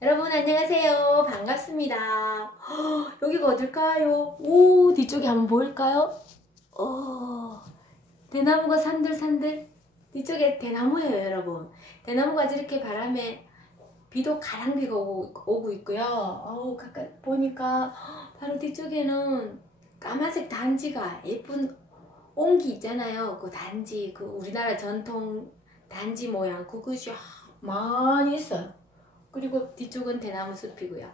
여러분 안녕하세요. 반갑습니다. 여기가 어딜까요? 오, 뒤쪽에 한번 보일까요? 대나무가 산들산들. 뒤쪽에 대나무예요, 여러분. 대나무가 이렇게 바람에 비도 가랑비가 오고 있고요. 가까이 보니까 바로 뒤쪽에는 까만색 단지가 예쁜 옹기 있잖아요. 그 단지, 그 우리나라 전통 단지 모양 그것이 많이 있어요. 그리고 뒤쪽은 대나무 숲이고요.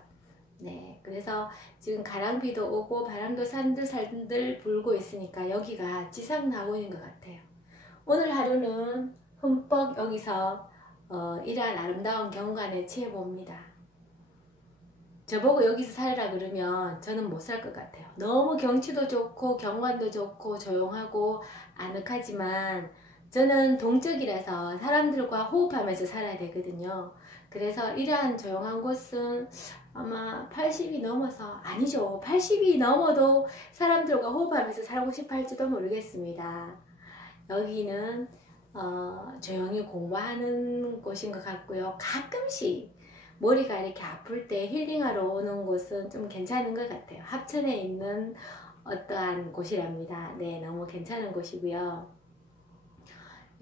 네, 그래서 지금 가랑비도 오고 바람도 산들산들 불고 있으니까 여기가 지상 나고 있는 것 같아요. 오늘 하루는 흠뻑 여기서 이러한 아름다운 경관에 취해봅니다. 저보고 여기서 살라 그러면 저는 못 살 것 같아요. 너무 경치도 좋고 경관도 좋고 조용하고 아늑하지만 저는 동적이라서 사람들과 호흡하면서 살아야 되거든요. 그래서 이러한 조용한 곳은 아마 80이 넘어서, 아니죠, 80이 넘어도 사람들과 호흡하면서 살고 싶어 할지도 모르겠습니다. 여기는 조용히 공부하는 곳인 것 같고요. 가끔씩 머리가 이렇게 아플 때 힐링하러 오는 곳은 좀 괜찮은 것 같아요. 합천에 있는 어떠한 곳이랍니다. 네, 너무 괜찮은 곳이고요.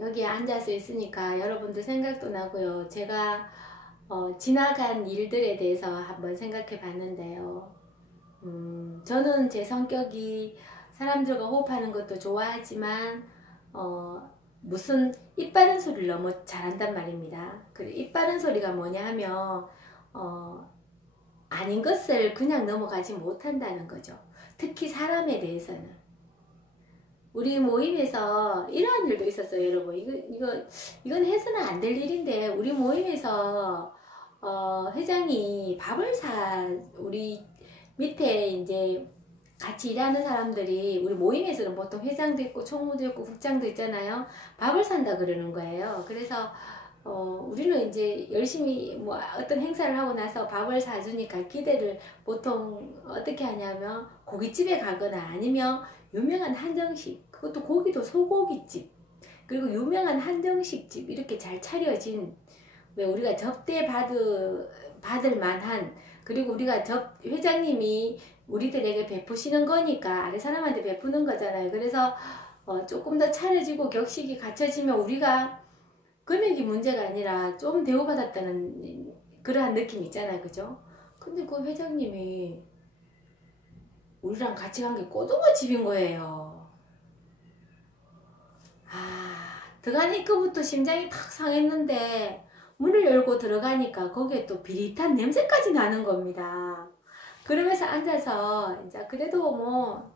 여기에 앉아서 있으니까 여러분들 생각도 나고요. 제가 지나간 일들에 대해서 한번 생각해 봤는데요. 저는 제 성격이 사람들과 호흡하는 것도 좋아하지만 무슨 입 바른 소리를 너무 잘한단 말입니다. 그 입 바른 소리가 뭐냐 하면 아닌 것을 그냥 넘어가지 못한다는 거죠. 특히 사람에 대해서는. 우리 모임에서 이러한 일도 있었어요, 여러분. 이건 해서는 안 될 일인데, 우리 모임에서 회장이 우리 밑에 이제 같이 일하는 사람들이, 우리 모임에서는 보통 회장도 있고 총무도 있고 국장도 있잖아요. 밥을 산다 그러는 거예요. 그래서 우리는 이제 열심히 뭐 어떤 행사를 하고 나서 밥을 사주니까 기대를 보통 어떻게 하냐면 고깃집에 가거나 아니면 유명한 한정식, 그것도 고기도 소고기집, 그리고 유명한 한정식집 이렇게 잘 차려진, 왜 우리가 받을 만한, 그리고 우리가 회장님이 우리들에게 베푸시는 거니까 아래 사람한테 베푸는 거잖아요. 그래서 조금 더 차려지고 격식이 갖춰지면 우리가 금액이 문제가 아니라 좀 대우받았다는 그러한 느낌 있잖아요. 그죠? 근데 그 회장님이 우리랑 같이 간 게 고등어 집인 거예요. 들어가니까부터 심장이 탁 상했는데 문을 열고 들어가니까 거기에 또 비릿한 냄새까지 나는 겁니다. 그러면서 앉아서 이제 그래도 뭐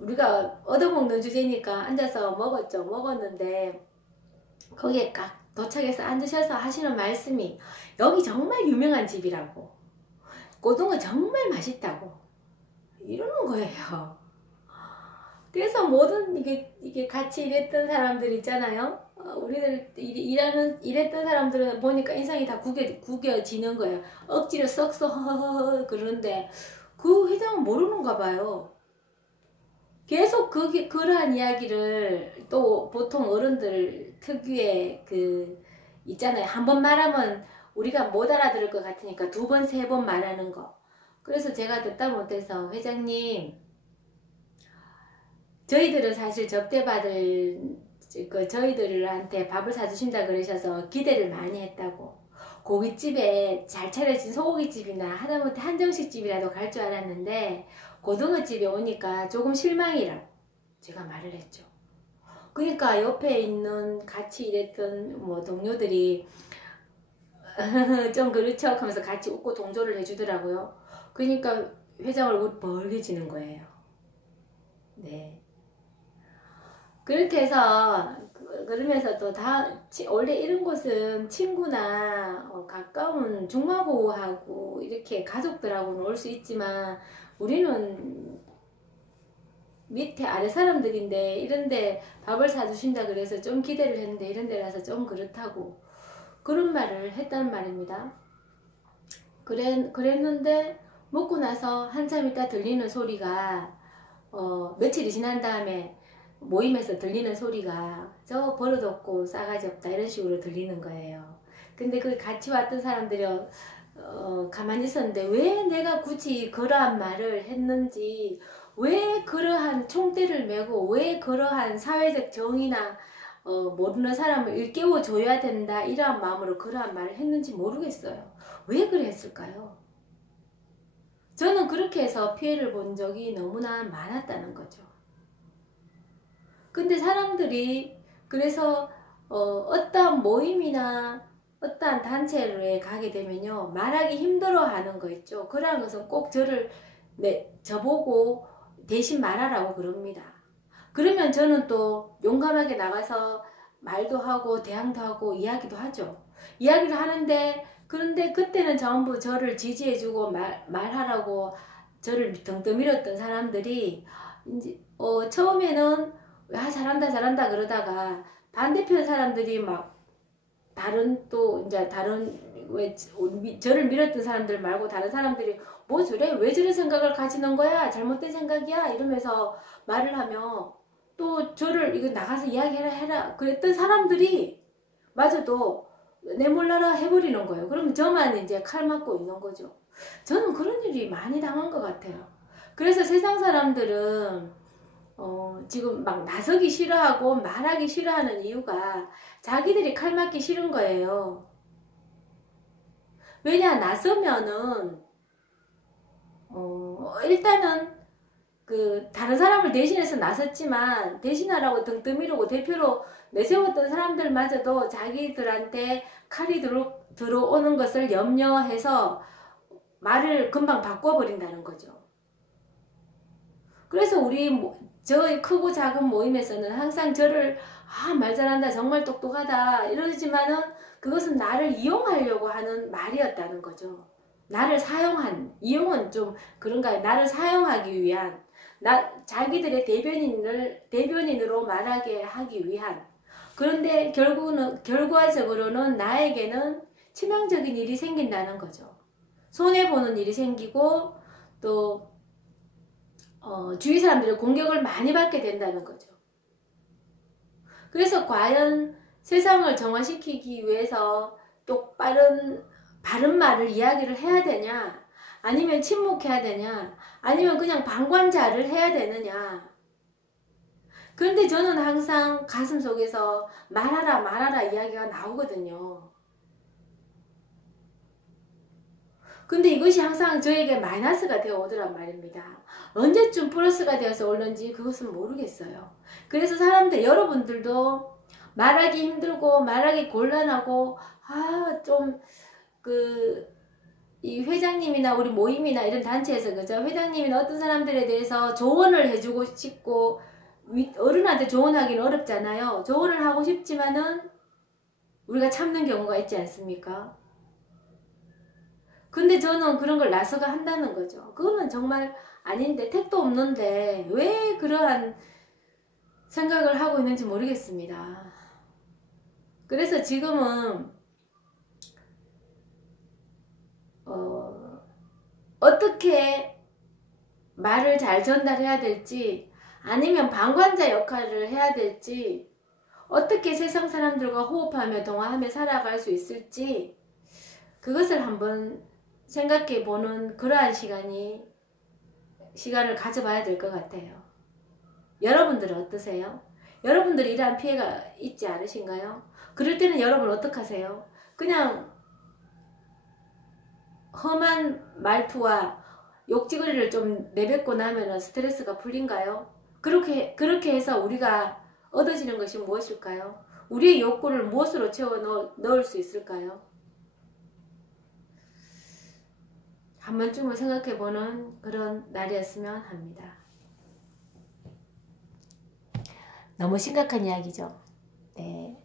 우리가 얻어먹는 주제니까 앉아서 먹었는데 거기에 딱 도착해서 앉으셔서 하시는 말씀이 여기 정말 유명한 집이라고, 고등어 정말 맛있다고 이러는 거예요. 그래서 모든 이게 같이 일했던 사람들 있잖아요. 우리들 일했던 사람들은 보니까 인상이 다 구겨지는 거예요. 억지로 썩썩 허허허 그러는데 그 회장은 모르는가 봐요. 계속 그러한 이야기를 또 보통 어른들 특유의 있잖아요. 한 번 말하면 우리가 못 알아들을 것 같으니까 두 번, 세 번 말하는 거. 그래서 제가 듣다 못해서 회장님, 저희들은 사실 저희들한테 밥을 사주신다 그러셔서 기대를 많이 했다고. 고깃집에 잘 차려진 소고기집이나 하다못해 한정식집이라도 갈 줄 알았는데 고등어집에 오니까 조금 실망이라고 제가 말을 했죠. 그러니까 옆에 있는 같이 일했던 동료들이 좀 그렇죠 하면서 같이 웃고 동조를 해주더라고요. 그러니까 회장 얼굴 벌개지는 거예요. 네. 그렇게 해서 그러면서 또 원래 이런 곳은 친구나 가까운 중마고하고 이렇게 가족들하고는 올 수 있지만 우리는 밑에 아래 사람들인데 이런데 밥을 사주신다 그래서 좀 기대를 했는데 이런 데라서 좀 그렇다고 그런 말을 했단 말입니다. 그랬는데 먹고 나서 한참 있다 들리는 소리가 며칠이 지난 다음에 모임에서 들리는 소리가 저 버릇없고 싸가지 없다 이런 식으로 들리는 거예요. 근데 그 같이 왔던 사람들이 가만히 있었는데 왜 내가 굳이 그러한 말을 했는지, 왜 그러한 총대를 메고 왜 그러한 사회적 정의나 모르는 사람을 일깨워 줘야 된다 이러한 마음으로 그러한 말을 했는지 모르겠어요. 왜 그랬을까요? 저는 그렇게 해서 피해를 본 적이 너무나 많았다는 거죠. 근데 사람들이 그래서 어떠한 모임이나 어떠한 단체에 가게 되면요, 말하기 힘들어 하는 거 있죠. 그러한 것은 꼭 저보고 대신 말하라고 그럽니다. 그러면 저는 또 용감하게 나가서 말도 하고 대항도 하고 이야기도 하죠. 이야기를 하는데, 그런데 그때는 전부 저를 지지해주고 말하라고 저를 등 밀었던 사람들이 이제 처음에는 잘한다 잘한다 그러다가 반대편 사람들이 막 왜 저를 밀었던 사람들 말고 다른 사람들이 뭐 저래? 왜 저런 생각을 가지는 거야? 잘못된 생각이야? 이러면서 말을 하며 또 저를 이거 나가서 이야기해라 그랬던 사람들이 마저도 내몰라라 해버리는 거예요. 그럼 저만 이제 칼 맞고 있는 거죠. 저는 그런 일이 많이 당한 것 같아요. 그래서 세상 사람들은 지금 막 나서기 싫어하고 말하기 싫어하는 이유가 자기들이 칼 맞기 싫은 거예요. 왜냐, 나서면은 일단은 다른 사람을 대신해서 나섰지만 대신하라고 등 떠밀고 대표로 내세웠던 사람들마저도 자기들한테 칼이 들어오는 것을 염려해서 말을 금방 바꿔버린다는 거죠. 그래서 저희 크고 작은 모임에서는 항상 저를 말 잘한다 정말 똑똑하다 이러지만은 그것은 나를 이용하려고 하는 말이었다는 거죠. 나를 이용은 좀 그런가요? 나를 사용하기 위한, 자기들의 대변인으로 말하게 하기 위한. 그런데 결과적으로는 나에게는 치명적인 일이 생긴다는 거죠. 손해보는 일이 생기고 또 주위 사람들의 공격을 많이 받게 된다는 거죠. 그래서 과연 세상을 정화시키기 위해서 바른 말을 이야기를 해야 되냐, 아니면 침묵해야 되냐, 아니면 그냥 방관자를 해야 되느냐. 그런데 저는 항상 가슴 속에서 말하라 이야기가 나오거든요. 근데 이것이 항상 저에게 마이너스가 되어 오더란 말입니다. 언제쯤 플러스가 되어서 올는지 그것은 모르겠어요. 그래서 여러분들도 말하기 힘들고 말하기 곤란하고 이 회장님이나 우리 모임이나 이런 단체에서 그죠? 회장님이나 어떤 사람들에 대해서 조언을 해주고 싶고 어른한테 조언하기는 어렵잖아요. 조언을 하고 싶지만은 우리가 참는 경우가 있지 않습니까? 근데 저는 그런 걸 나서가 한다는 거죠. 그거는 정말 아닌데, 택도 없는데 왜 그러한 생각을 하고 있는지 모르겠습니다. 그래서 지금은 어떻게 말을 잘 전달해야 될지, 아니면 방관자 역할을 해야 될지, 어떻게 세상 사람들과 호흡하며 동화하며 살아갈 수 있을지, 그것을 한번 생각해 보는 그러한 시간을 가져봐야 될 것 같아요. 여러분들은 어떠세요? 여러분들이 이러한 피해가 있지 않으신가요? 그럴 때는 여러분 어떡하세요? 그냥 험한 말투와 욕지거리를 좀 내뱉고 나면 스트레스가 풀린가요? 그렇게 해서 우리가 얻어지는 것이 무엇일까요? 우리의 욕구를 무엇으로 채워 넣을 수 있을까요? 한 번쯤은 생각해보는 그런 날이었으면 합니다. 너무 심각한 이야기죠. 네.